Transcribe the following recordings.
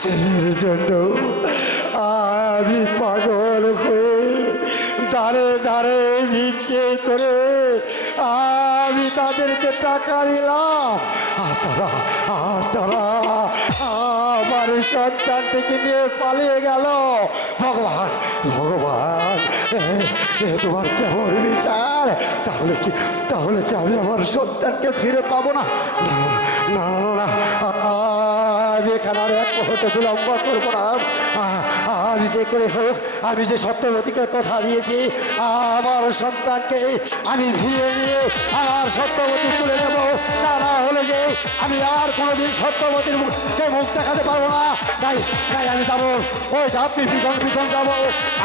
ছেলের জন্য আমি পাগল হয়ে দাঁড়ে দাঁড়ে ভিক্ষে করে আমি তাদেরকে টাকা দিলাম, আর তারা আমার সন্তানটিকে নিয়ে পালিয়ে গেল। ভগবান ভগবান, এ তোমার কেমন বিচার? তাহলে কি আমি আমার সন্তানকে ফিরে পাবো না? না না না, আমি এখানে আর এক মুহূর্ত বিলম্ব করবো না। আমি যে সত্যবতীকে কথা দিয়েছি আমার সন্তানকে আমি ফিরে নিয়ে আমার সত্যবতী তুলে নেব, তা না হলে যে আমি আর কোনোদিন সত্যবতীর মুখে মুখ দেখাতে পারবো না। তাই আমি যাবো, ওই ধাপটি পিছন পিছন যাবো,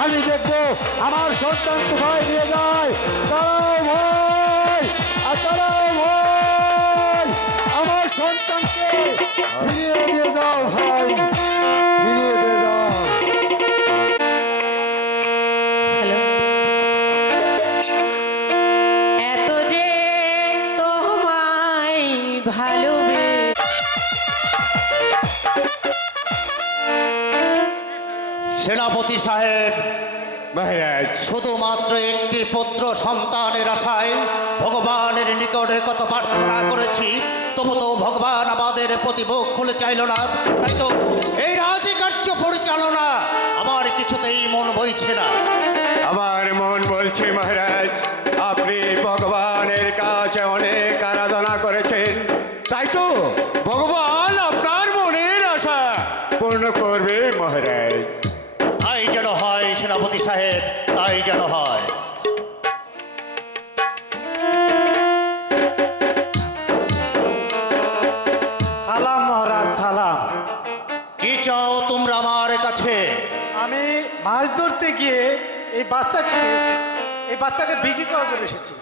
আমি দেখবো আমার সন্তান কোথায় নিয়ে যায়। দাঁড়াও ভাই, দাঁড়াও ভাই, আমার সন্তানকে ফিরিয়ে দিয়ে যাও ভাই, ফিরিয়ে দিয়ে যাও। হ্যালো, এত যে তোমায় সেনাপতি সাহেব, মহারাজ, শুধুমাত্র একটি পুত্র সন্তানের আশায় ভগবানের নিকটে কত প্রার্থনা করেছি, তবু তো ভগবান আমাদের প্রতি মুখ খুলে চাইল না। তাই তো এই রাজকার্য পরিচালনা আমার কিছুতেই মন বইছে না। আমার মন বলছে মহারাজ, আপনি ভগবানের কাছে অনেক আরাধনা করেছেন, তাই তো ভগবান আপনার মনের আশা পূর্ণ করবে মহারাজ। তাই যেন হয় সেনাপতি সাহেব, তাই যেন হয়। সালাম মহারাজ, সালাম। কি চাও তোমরা আমার কাছে? আমি মাছ ধরতে গিয়ে এই বাচ্চাকে পেয়েছি, এই বাচ্চাকে বিক্রি করার জন্য এসেছি।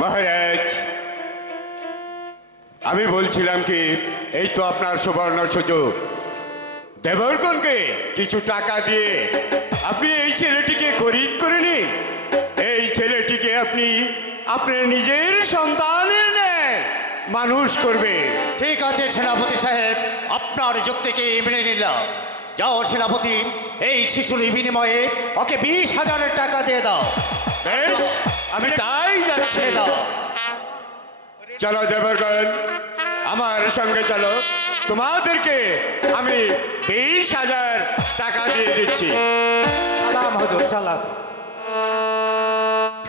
মহারাজ, আমি বলছিলাম কি, এই তো আপনার সুবর্ণ সুযোগ, দেবরগণকে কিছু টাকা দিয়ে আপনি এই ছেলেটিকে খরিদ করে নিন। এই ছেলেটিকে আপনি আপনার নিজের সন্তানের ন্যায় মানুষ করবে। ঠিক আছে সেনাপতি সাহেব, আপনার যুক্তিকে মেনে নিলাম। যাও সেনাপতি, এই শিশুর বিনিময়ে ওকে 20,000 টাকা দিয়ে দাও। বেশ, আমি তাই যাচ্ছি। দাও। চলো দেবরগণ, আমার সঙ্গে চলো, তোমাদেরকে আমি 20,000 টাকা দিয়ে দিচ্ছি। সালাম হুজুর, সালাম।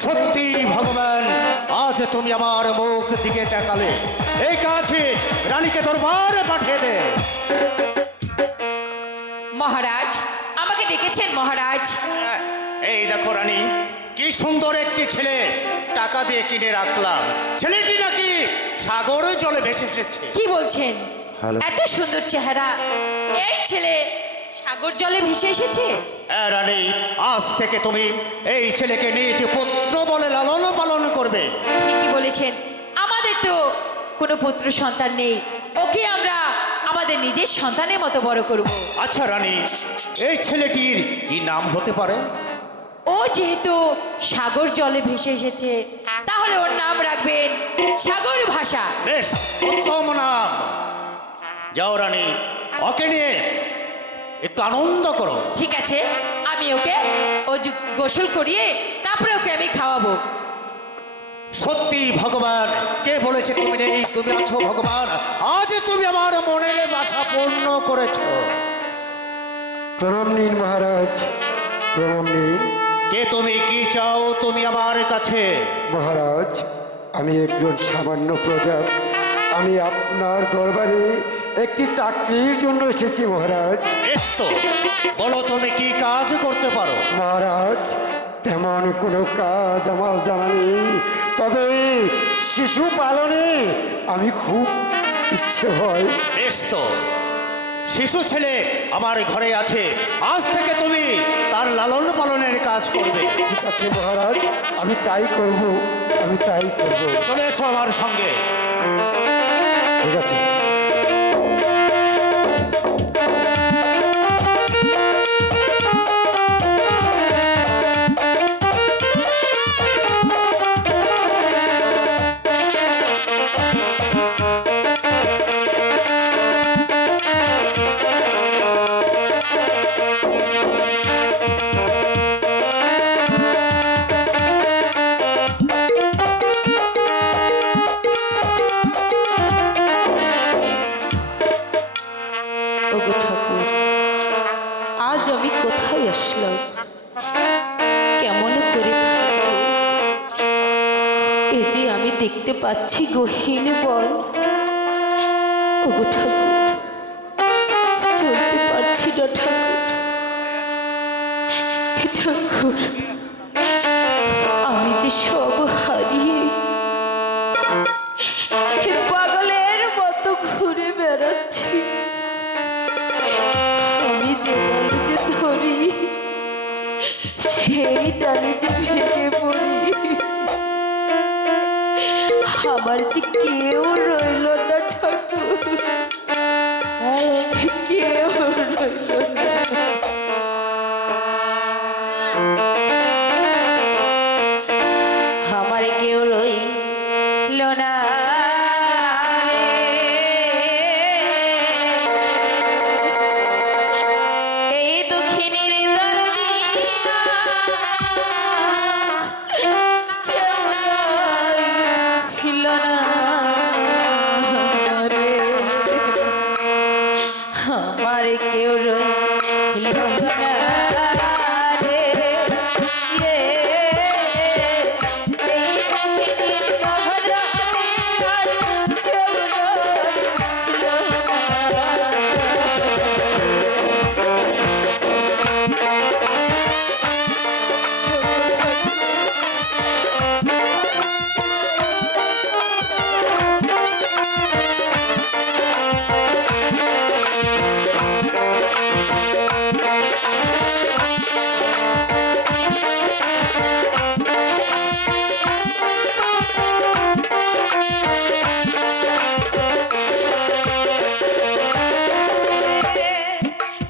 সত্যি ভগবান, আজ তুমি আমার মুখ দিকে তাকালে। এই কাছে রানীকে দরবারে পাঠিয়ে দে। মহারাজ, আমাকে ডেকেছেন মহারাজ? এই দেখো রানী, কি সুন্দর একটি ছেলে টাকা দিয়ে কিনে রাখলাম। ছেলেটি নাকি সাগরের জলে ভেসে এসেছে। কি বলছেন? এত সুন্দর চেহারা, এই ছেলে সাগর জলে ভেসে এসেছে? হ্যাঁ রানী, আজ থেকে তুমি এই ছেলেকে নিজ পুত্র বলে লালন পালন করবে। ঠিকই বলেছেন, আমাদের তো কোনো পুত্র সন্তান নেই, ওকে আমরা আমাদের নিজের সন্তানের মতো বড় করব। আচ্ছা রানী, এই ছেলেটির কি নাম হতে পারে? ও যেহেতু সাগর জলে ভেসে এসেছে, তাহলে ওর নাম রাখবেন সাগর ভাষা। বেশ, উত্তম নাম। যাও রানী, ওকে নিয়ে একটু আনন্দ করো। ঠিক আছে, আমি ওকে গোসল করিয়ে তারপরে ওকে আমি খাওয়াবো। সত্যি ভগবান, কে বলেছে তুমি নেই? তুমি আছো ভগবান, আজ তুমি আমার মনের বাসা পূর্ণ করেছ। প্রণাম নিন মহারাজ, প্রণাম নিন। কে তুমি? কি চাও তুমি আমার কাছে? মহারাজ, আমি একজন সামান্য প্রজা, আমি আপনার দরবারে একটি চাকরির জন্য এসেছি মহারাজ। বেশ তো, বলো তুমি কি কাজ করতে পারো? মহারাজ, তেমন কোনো কাজ আমার জানা নেই, তবে শিশু পালনে আমি খুব ইচ্ছে হয়। বেশ তো, শিশু ছেলে আমার ঘরে আছে, আজ থেকে তুমি তার লালন পালনের কাজ করবে। ঠিক আছে মহারাজ, আমি তাই করব, আমি তাই করব। চলে এসো আমার সঙ্গে। ঠিক আছে। এই যে আমি দেখতে পাচ্ছি গহীন বন, ওগো ঠাকুর, চলতে পারছি না ঠাকুর। ঠাকুর, আমি যে সব হারিয়ে পাগলের মতো ঘুরে বেড়াচ্ছি। আমি যে ডালে যে ধরি, সেই ডালে যে ভেঙে পড়ি। আমার যে কেউ রইল না ঠাকুর, কেউ রইল না। আমার কেউ রইল না রে। এই দুঃখিনীর দরদিয়া কেউ রইল না রে। আমার কেউ রইল না রে। এই দুঃখিনীর দরদিয়া কেউ রইল না।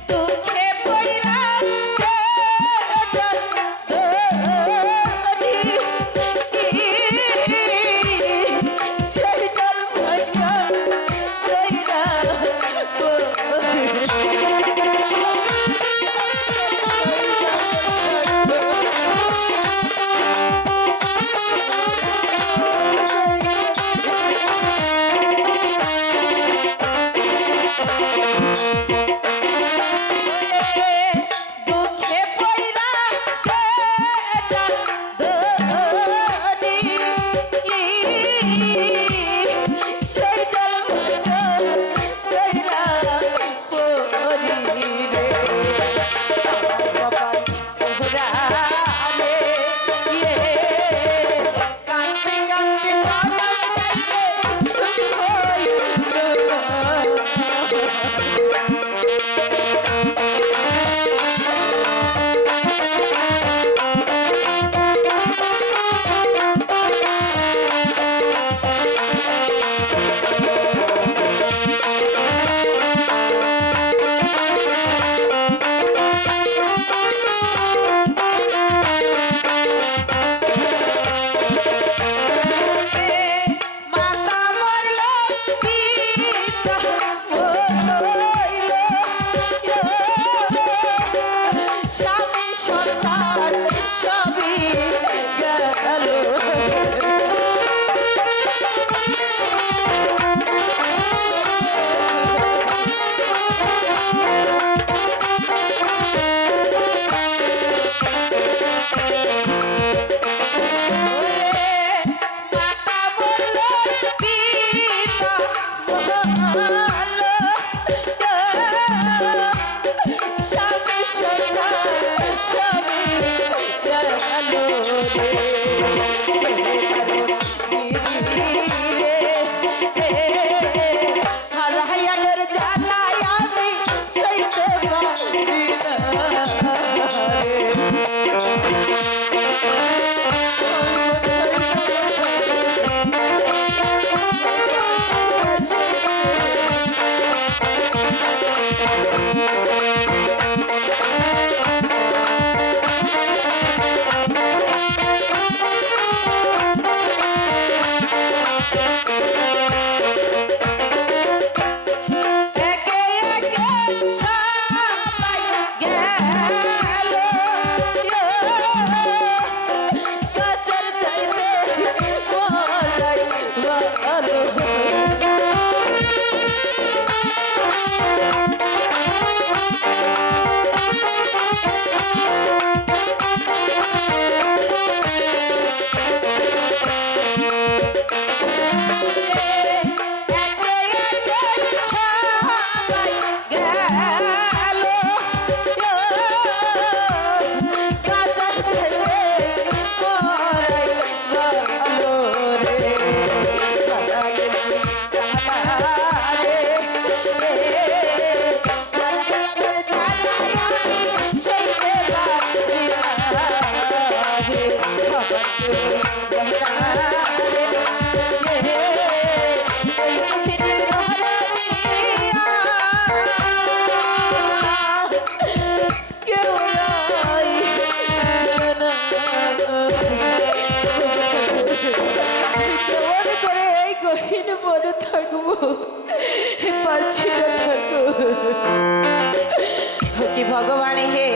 দুঃখে পড়িলা সেই ডাল ভাঙা যাইরা দুঃখে পড়িলা ধরি সেই ডাল ভাঙা যাইরা পড়ি রে। আমার বাবার তোহরা রে, কাঁদতে কাঁদতে জানা যাইতে সুখ হইল না। মাতা মরল পিতা হইল, স্বামী সন্তান সবই গেল। মাতা মরল পিতা মরল, স্বামী সন্তান সবই গেল রে। হারায়ানের জ্বালায় আমি সইতে পারি না রে। গহীন বনে থাকবো, পারছি না ঠাকুর। কি ভগবান হে,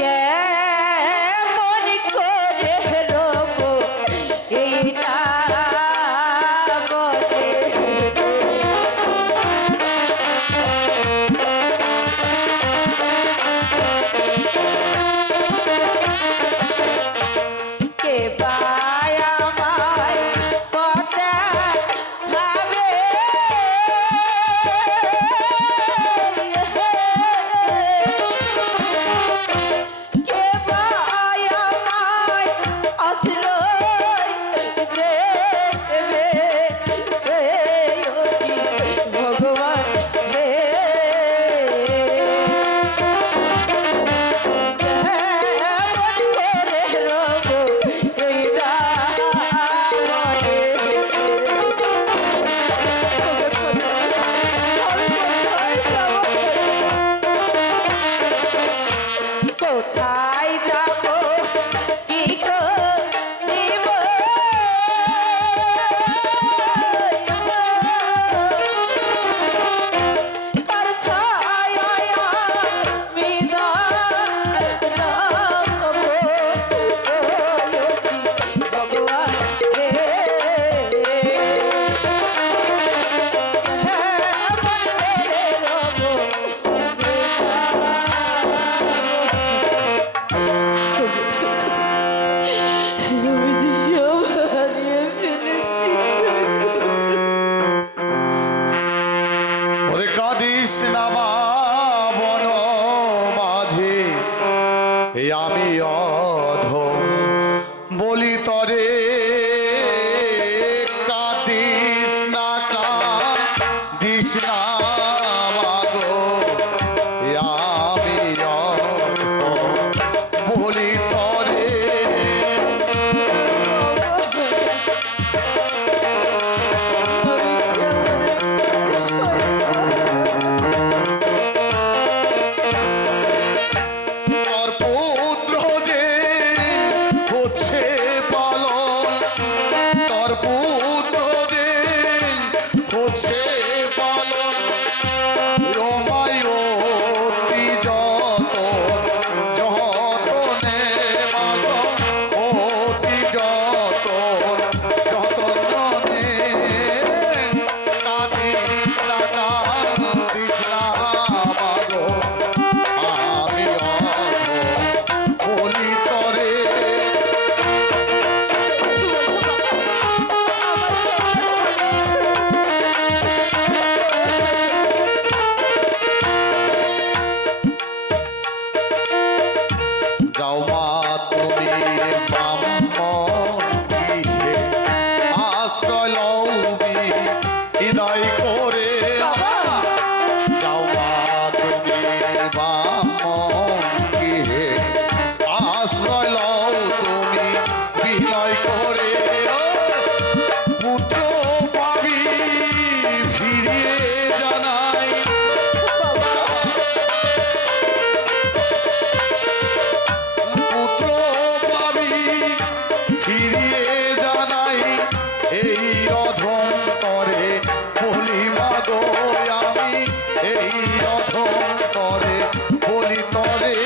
কেমন করে রব এইটা বলে। কে পায় আমায় পথে খাবে, কে পায় আমায় আশ্রয় দেবে, ও কি ভগবান হে, কেমন করে রব এইটা বলে। কোথায় যাব কি করিব, কার ছায়ায় আমি রাখব, ভগবান হে, আমি যে সব হারিয়ে ফেলেছি। ওরে কাঁদিস না মা বন মাঝে, এই আমি অধম বলি তরে, কাঁদিস না কাঁদিস না মাগো, এই আমি অধম বলি তরে। তোর পুত্র যে হচ্ছে পালন, তোর পুত্র যে হচ্ছে পালন, রমায় অতি যতনে মাগো, অতি যতনে, কাঁদিস না কাঁদিস না মাগো, আমি বলি তরে। যাও মা তুমি ব্রাহ্মণ গৃহে আশ্রয় লও বিনয় করে, যাও মা তুমি ব্রাহ্মণ গৃহে আশ্রয় লও তুমি বিনয় করে, পুত্র পাবি ফিরিয়ে জানাই, পুত্র পাবি ফিরিয়ে জানাই, এই অধম তরে বলি মাগো আমি, এই অধম তরে বলি তরে,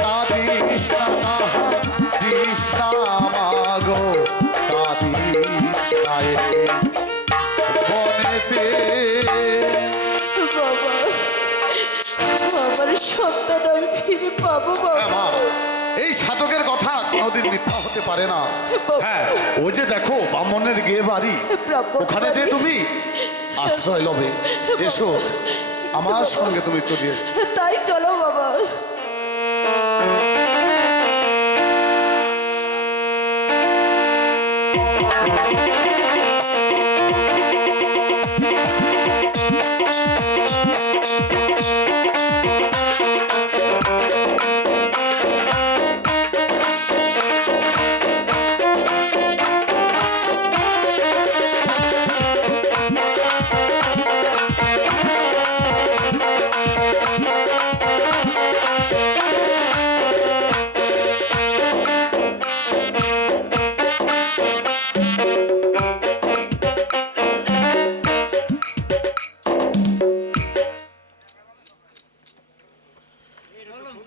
কাঁদিস না দিস না মাগো, কাঁদিস না এ বনেতে। বাবা, আমার সন্তান আমি ফিরে পাবো হ্যাঁ মা, বাবা। এই সাধকের কথা কোনোদিন মিথ্যা হতে পারে না। হ্যাঁ, ওই যে দেখো ব্রাহ্মণের গে বাড়ি, ব্রাহ্মণ ওখানে যে বাড়ি। তুমি আশ্রয় লবে, এসো আমার সঙ্গে তুমি তো দিয়ে। তাই চলো বাবা।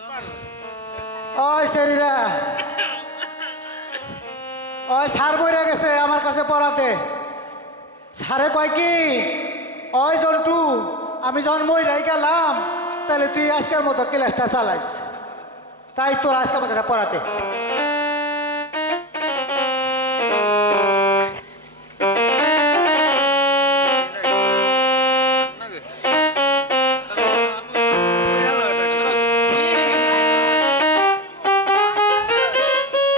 ওই সেরিরা, ওই স্যার বইরা গেছে আমার কাছে পড়াতে। স্যারে কয় কি, ওই জন্টু আমি যখন মইরাই গেলাম তাহলে তুই আজকের মতো ক্লাসটা চালাইস, তাই তোর আজকে আমার কাছে পড়াতে।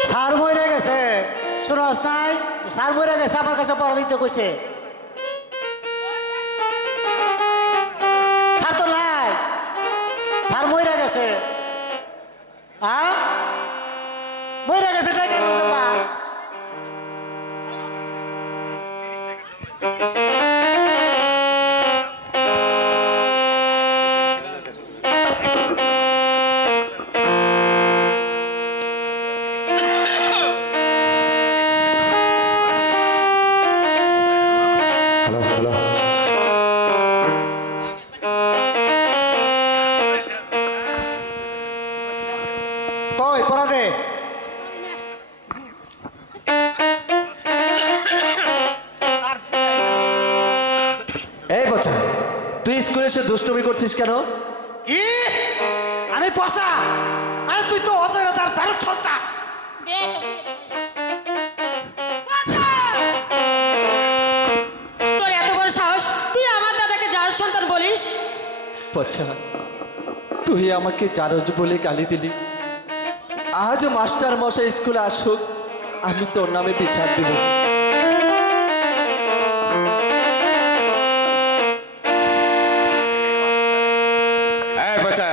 স্যার মরে গেছে, শুনস নাই? স্যার মরে গেছে, আমার কাছে পড়া দিতে কইছে। স্যার তো নাই, স্যার মরে গেছে। হ্যাঁ মরে গেছে, টাকা নেবো বা। হ্যালো হ্যালো, কই পড়া দে। এই বাচ্চা, তুই স্কুলে এসে দুষ্টুমি করছিস কেন? কি আমি পয়সা? আরে তুই তো অজয় তার তার ছটা। তোর এত বড় সাহস, তুই আমার দাদাকে যার সন্তান বলিস? বাচ্চা, তুই আমাকে জারজ বলে গালি দিলি। আজ মাস্টার মশাই স্কুলে আসুক, আমি তোর নামে বিচার দিব। এই বাচ্চা,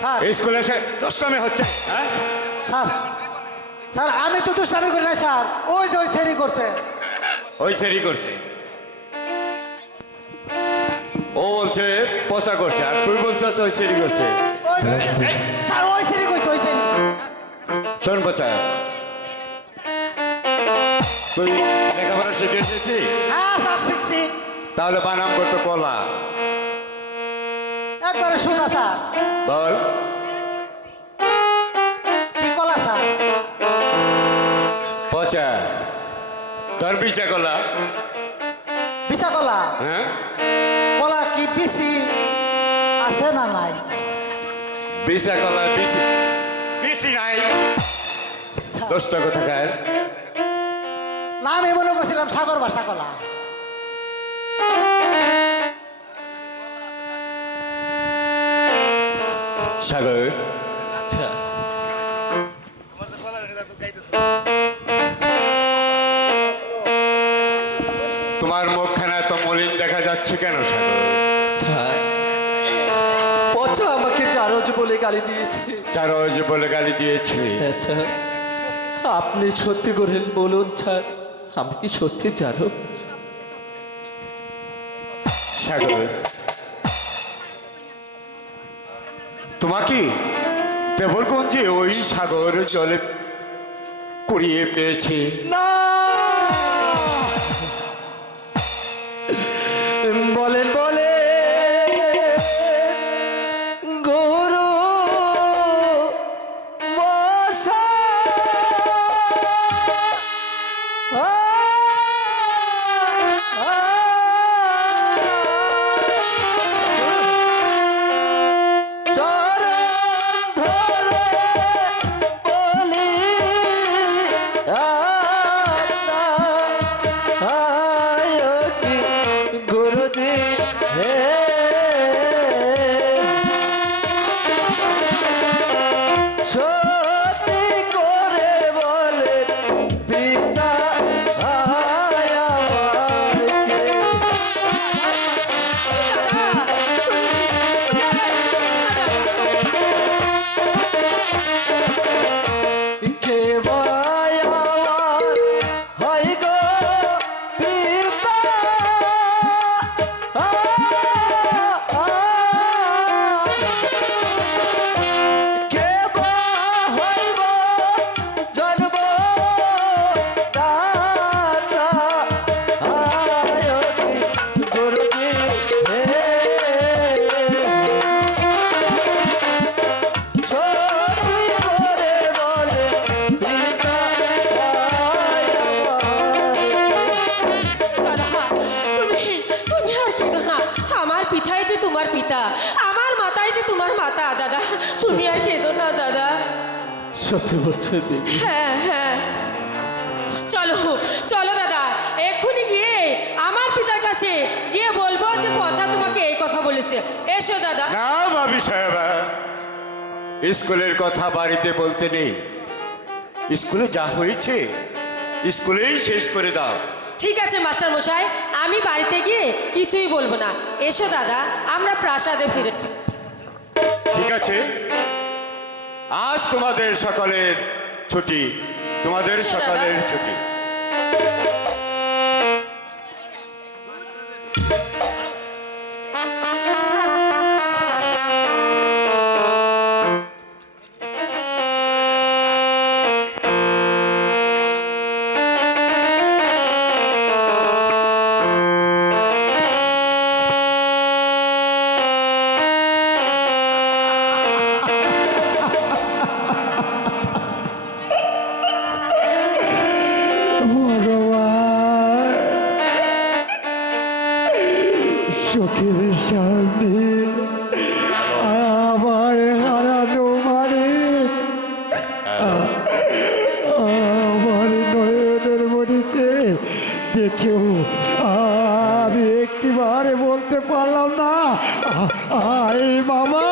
স্যার স্কুলে এসে দুষ্টামি হচ্ছে, হ্যাঁ? স্যার স্যার আমি তো দুষ্টামি করি নাই স্যার, ওই যে ওই সেরি করছে। ওই সেরি করছে, ও বলছে পচা করছে, আর তুই বলছিস ওই সেরি করছে। ওই স্যার ওই সেরি কইছে, ওই সেরি। শোন বাচ্চা, তুই লেখাপড়া শিখে এসেছি, হ্যাঁ স্যার শিখছি, তাহলে বানাম করতো কলা। একবারে সোজা স্যার। বল। কি কলা স্যার? পচা, তোর বিচা কলা, বিশা কলা? হ্যাঁ? কলা কি বিসি আছে না নাই? বিচা কলা, বিচি বিচি নাই, দোস্ত কোথাকার। না আমি মনে করছিলাম সাগর ভাষা কলা। সাগর, আচ্ছা, তোমার মুখখানা তো মলিন দেখা যাচ্ছে কেন সাগর? আচ্ছা, পচা আমাকে জারজ বলে গালি দিয়েছে। চারজ বলে গালি দিয়েছে। আচ্ছা, আপনি সত্যি করেন বলুন স্যার, আমি কি সত্যি জানো? সাগর, তোমাকে দেবরগঞ্জে ওই সাগর জলে কুড়িয়ে পেয়েছে। না, বলেন বলে গরু মশা চরণ ধরে বলি তুমি আর কেঁদো না দাদা। সত্যি বলছো দেবী? হ্যাঁ হ্যাঁ, চলো চলো দাদা, এক্ষুনি গিয়ে আমার পিতার কাছে গিয়ে বলবো যে পচা তোমাকে এই কথা বলেছে। এসো দাদা। না ভাবি সাহেবা, স্কুলের কথা বাড়িতে বলতে নেই। স্কুলে যা হয়েছে স্কুলেই শেষ করে দাও। ঠিক আছে মাস্টার মশাই, আমি বাড়িতে গিয়ে কিছুই বলবো না। এসো দাদা, আমরা প্রাসাদে ফিরে। ঠিক আছে, আজ তোমাদের সকলের ছুটি, তোমাদের আচ্ছা, দাদা। সকলের ছুটি। ভগবান, চোখের সামনে আমার হারানো মানে আমার নয়নের মনিতে দেখেও আমি একটিবারে বলতে পারলাম না, আয় মামা,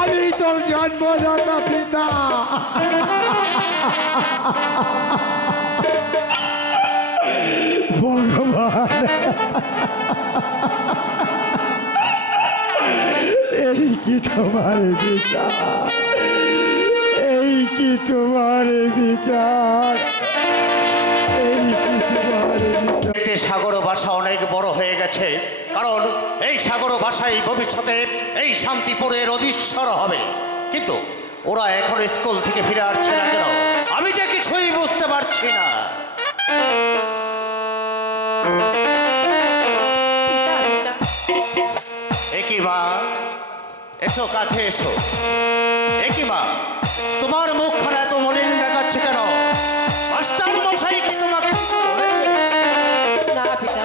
আমি তোর জন্মদাতা পিতা। ভগবান, এই কি তোমার বিচার, এই কি তোমার বিচার, এই কি তোমার বিচার। একটি সাগর ভাষা অনেক বড় হয়ে গেছে, কারণ এই সাগর ভাষাই ভবিষ্যতে এই শান্তিপুরের অধীশ্বর হবে। কিন্তু ওরা এখন স্কুল থেকে ফিরে আসছে না কেন, আমি যে কিছুই বুঝতে পারছি না। পিতা পিতা, একই মা, এসো কাছে এসো। একই মা, তোমার মুখখানা এত মলিন দেখাচ্ছে কেন? মাস্টার মশাই কি তোমাকে কিছু বলেছে? না পিতা।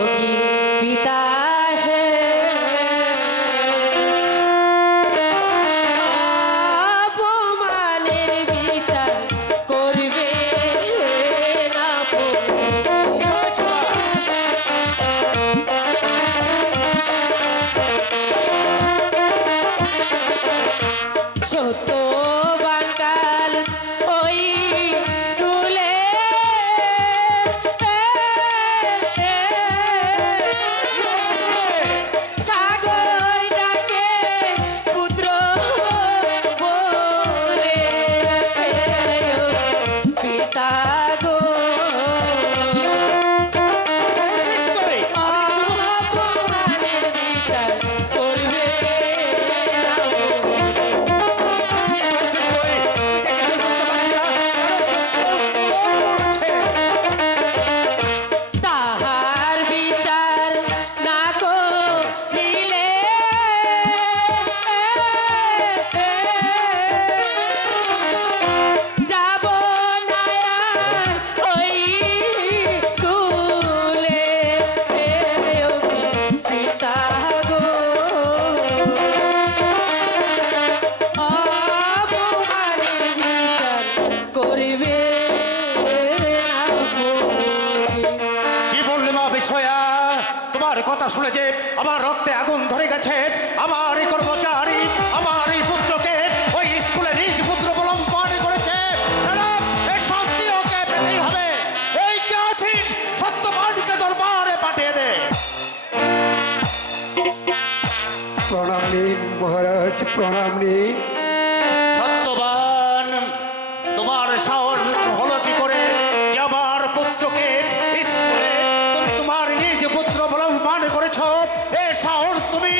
ও কি পিতা হে, অপমানের বিচার করবে না সত্য বাঙ্গাল ওই স্কুলে সাগর ডাকে পুত্র বলে পিতা গো, অপমানের বিচার করবে না তাহার বিচার না করিলে যাব না আর ওই স্কুলে পিতা গো, অপমানের বিচার করবে না কি বললে মা বিষয়া? তোমার কথা শুনে যে আমার রক্তে আগুন ধরে গেছে। আমার এই কর্মচারী আমার এই পুত্রকে ওই স্কুলে নিজ পুত্র অবলম্বন করেছে। ম্যাডাম, এর শাস্তি ওকে পেতেই হবে। এই কে আছিস, সত্যবানকে দরবারে পাঠিয়ে দে। প্রণাম নিন মহারাজ, প্রণাম নিন। সত্যবান, তোমার সাহস হলো কি করে যে আমার পুত্রকে স্কুলে তুমি তোমার নিজ পুত্র অবলম্বন করেছ? এ সাহস তুমি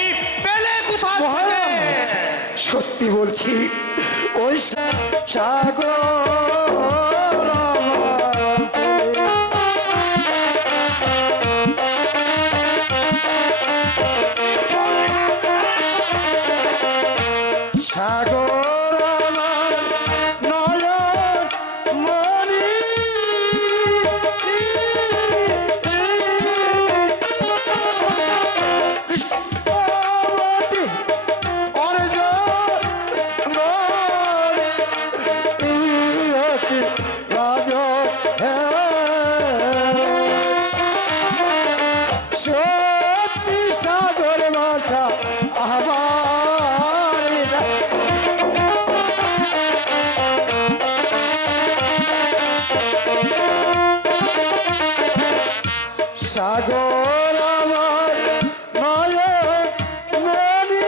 পেলে কোথায় থেকে? মহারাজ, সত্যি বলছি, ওই সাগর আছে। সাগর নয়ন মনি কৃষ্ণবতী সাগর আমার নয়ন মনি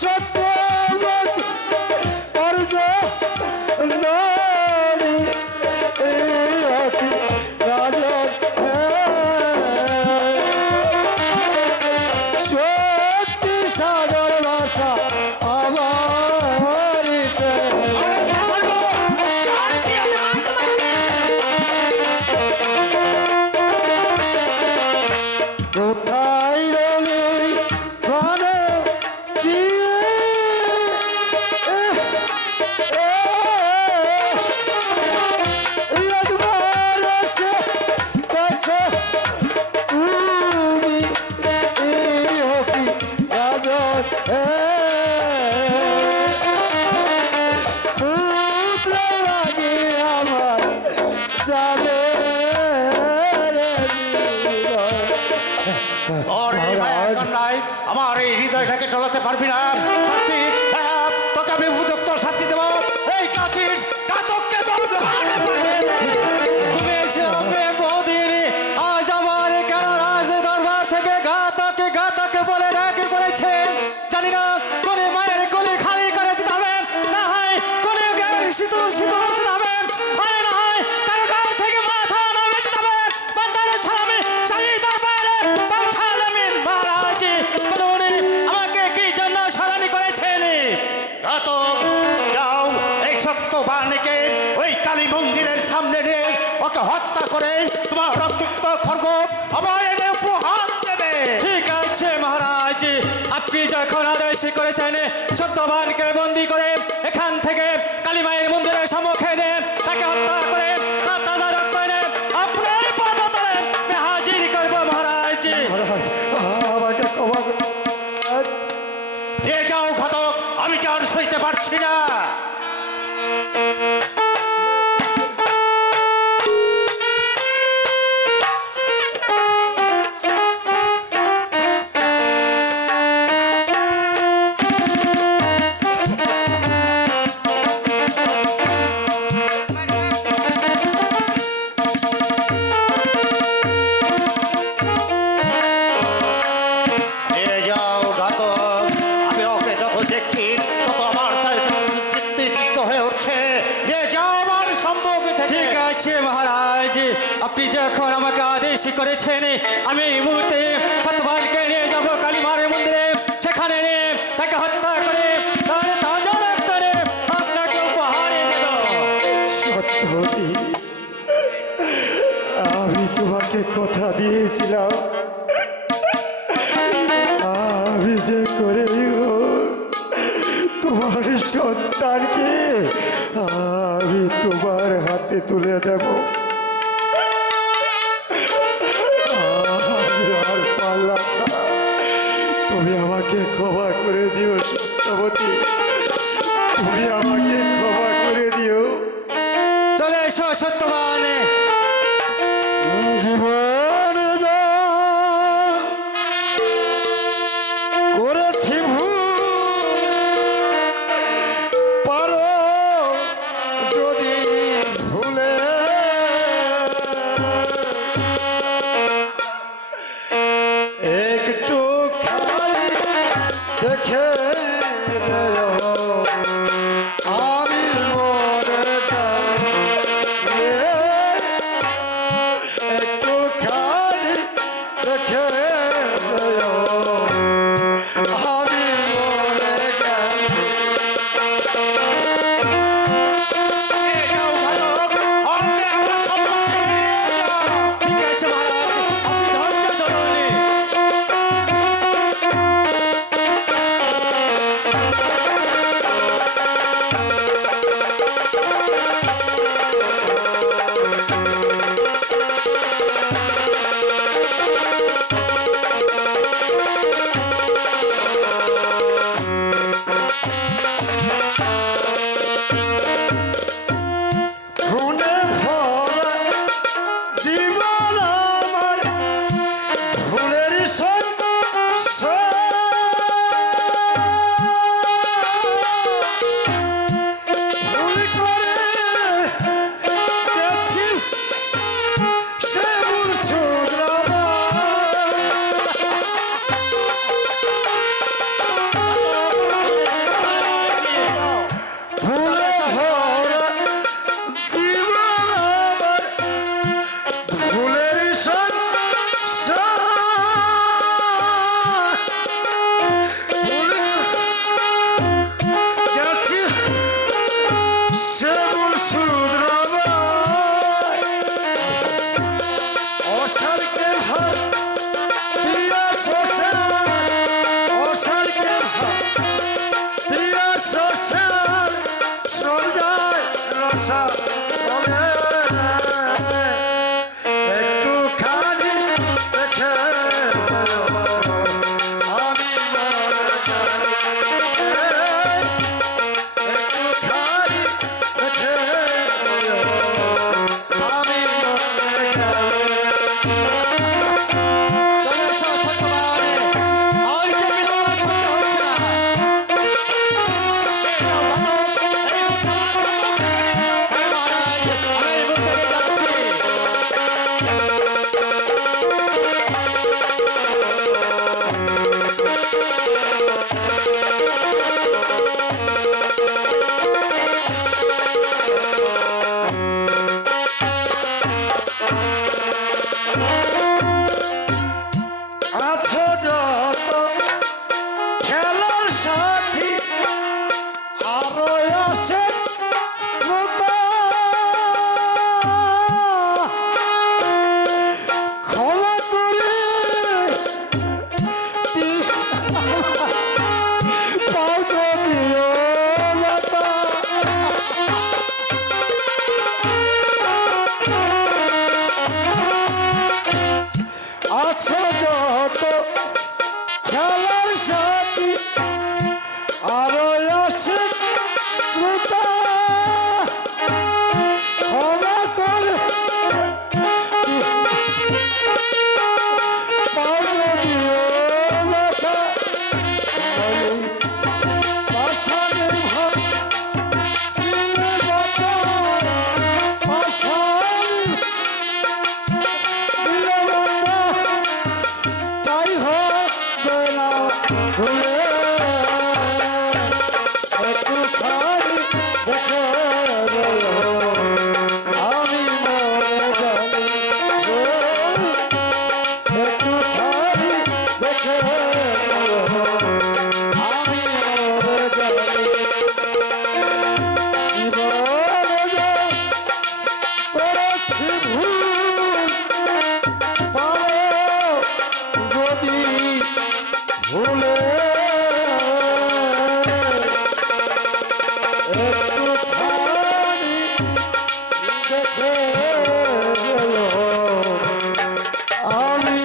সত্যবত অর্জ ননি রাজন সত্যি সাগর ভাষা আমার কোথায় রলি প্রাণ প্রিয় একবার এসে দেখো তুমি হকি রাজন পুত্র লাগে আমার যাবে তোর এই মায়া এখন নাই, আমার এই হৃদয়টাকে টলাতে পারবি না। শাস্তি, হ্যাঁ, তোকে আমি উপযুক্ত শাস্তি দেবো। এই কাছিস ঘাতককে তোর ঘাড়ে পাঠিয়ে দে। আজ আমার কেন রাজ দরবার থেকে ঘাতকে ঘাতকে বলে ডাকে পড়েছে জানি না কোনে মায়ের কোলে খালি করে দিতে হবে না হয় কোনে শীতল শীতল বসতে হবে আরে না হয় কারো গাড়ি থেকে মাথা নামে দিতে হবে বান্দারে ছাড়াবে সেই দরবারে পৌঁছালামি মহারাজ বলুন আমাকে কি জন্য স্মরণ করেছেন ঘাতক, যাও এই সত্যবাণীকে ওই কালী মন্দিরের সামনে নিয়ে ওকে হত্যা করে তোমার রক্তাক্ত খড়গ আমার এনে উপহার দেবে। ঠিক আছে মহারাজ আপনি যখন আদেশ করেছেন সত্যবানকে বন্দি করে এখান থেকে কালীমায়ের মন্দিরের সম্মুখে এনে তাকে হত্যা করে তার তাজা রক্ত এনে আপনার পদতলে আমি হাজির করব মহারাজ মহারাজ আমাকে ক্ষমা করুন। নিয়ে যাও ঘাতক, আমি আর সইতে পারছি না। নিয়ে যাও ঘাতক, আমি ওকে যত দেখছি তত আমার চিত্ত হয়ে উঠছে। নিয়ে যাও আমার সম্মুখে থেকে। ঠিক আছে মহারাজ আপনি যখন আমাকে আদেশ করেছেন আমি এই মুহূর্তে সত্যবানকে নিয়ে যাব কালীমায়ের মন্দিরে সেখানে নিয়ে তাকে হত্যা করে তার তাজা রক্ত এনে আপনাকে উপহার দেব সত্যবতী আমি তোমাকে কথা দিয়েছিলাম আমি যে করেই হোক তোমার সন্তানকে আমি তোমার হাতে তুলে দেব। আমি আর পারলাম না, তুমি আমাকে ক্ষমা করে দিও সত্যবতী, তুমি আমাকে ক্ষমা করে দিও। চলে এসো সত্যবান জীবন দান করেছি ভুল, পারো যদি ভুলে একটু খালি দেখে যেও, আমি মরে যাই একটু খালি দেখে যেও, আমি মরে গেল। নিয়ে যাও ঘাতক, ওকে আমার সম্মুখে নিয়ে যাও। ঠিক আছে মহারাজ আপনি ধৈর্য ধরুন আছো যত খেলার সাথী আরো আসে শ্রোতা ক্ষমা করে পাওনিও লেখা পাশানের ভাব দিলে বাতা পাশান দিলে বাতা তাই হবে না ভুলে একটুখানি দেখে আমি মরে জানি একটুখানি দেখে আমি মরে জানি জীবনে করেছি ভুল পারো যদি ভুলে একটুখানি দেখে গেল আমি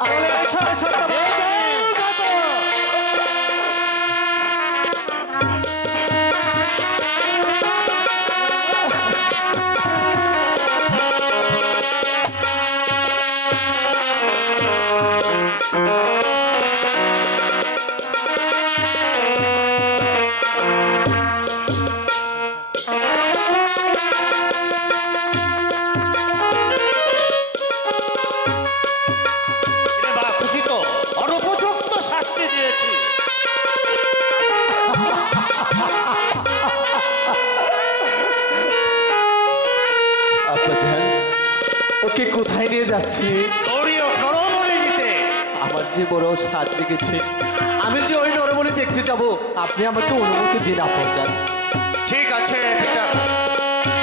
বলে এসো সত্যবতী এ বা খুশি তো অনুপযুক্ত শাস্তি দিয়েছি। আব্বাজান ওকে কোথায় নিয়ে যাচ্ছি? দৌড়িও নরবলি দিতে। আমার যে বড় স্বাদ লেগেছে, আমি যে ওই নরবলি দেখতে যাব, আপনি আমাকে অনুমতি দিন আব্বাজান। ঠিক আছে পিতা,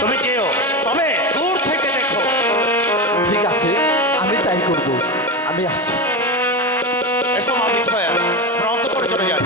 তুমি যেও, তবে দূর থেকে দেখো। ঠিক আছে, আমি তাই করব। আমি আসি। এসব বিষয়ে আমরা অন্তঃপুরে চলে যাই।